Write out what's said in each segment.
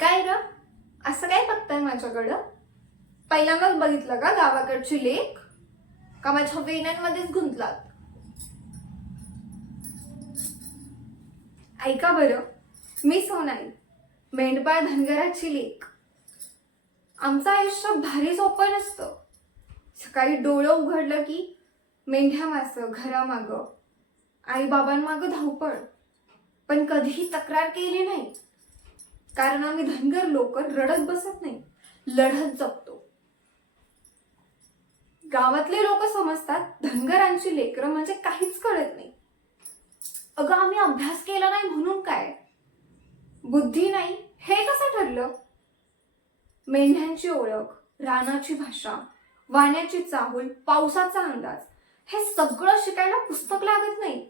काय र, असं काय बघताय माझ्याकडं? पहिल्यांदाच बघितलं का गावाकडची लेक? का माझ्या वेण्यांमध्येच गुंतलात? ऐका बरं, मी सोनाई, मेंढपाळ धनगराची लेक. आमचं आयुष्य भारी सोपं नसतं. सकाळी डोळं उघडलं की मेंढ्या मासं घरामागं, आई बाबांमागं धावपळ. पण कधीही तक्रार केली नाही, कारण आम्ही धनगर लोक रडत बसत नाही, लढत जगतो. गावातले लोक समजतात धनगरांची लेकरं म्हणजे काहीच कळत नाही. अगं, आम्ही अभ्यास केला नाही म्हणून काय, बुद्धी नाही हे कसं ठरलं? मेंढ्यांची ओळख, रानाची भाषा, वाण्याची चाहूल, पावसाचा अंदाज, हे सगळं शिकायला पुस्तक लागत नाही,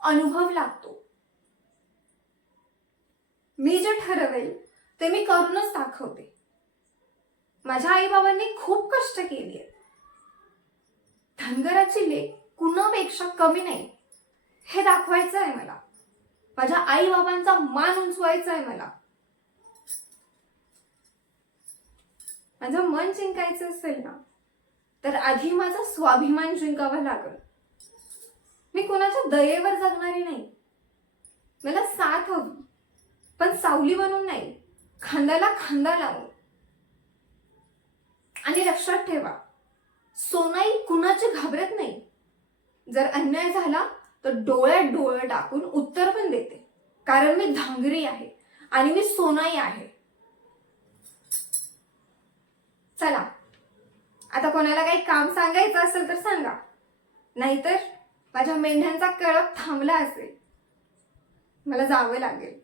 अनुभव लागतो. मी जे ठरवेल ते मी करूनच दाखवते. माझ्या आई बाबांनी खूप कष्ट केली आहेत. धनगराची लेक कुणापेक्षा कमी नाही हे दाखवायचं आहे मला. माझ्या आई बाबांचा मान उंचवायचा आहे मला. माझं मन जिंकायचं असेल ना, तर आधी माझा स्वाभिमान जिंकावा लागेल. मी कोणाच्या दयेवर जगणारी नाही. मला साथ हवी, पण सावली बनून नाही, खांद्याला खांदा लावून. आणि लक्षात ठेवा, सोनाई कुणाची घाबरत नाही. जर अन्याय झाला तर डोळ्यात डोळं टाकून उत्तर पण देते, कारण मी धांगरी आहे आणि मी सोनाई आहे. चला, आता कोणाला काही काम सांगायचं असेल तर सांगा, नाहीतर माझ्या मेंढ्यांचा कळप थांबला असेल, मला जावं लागेल.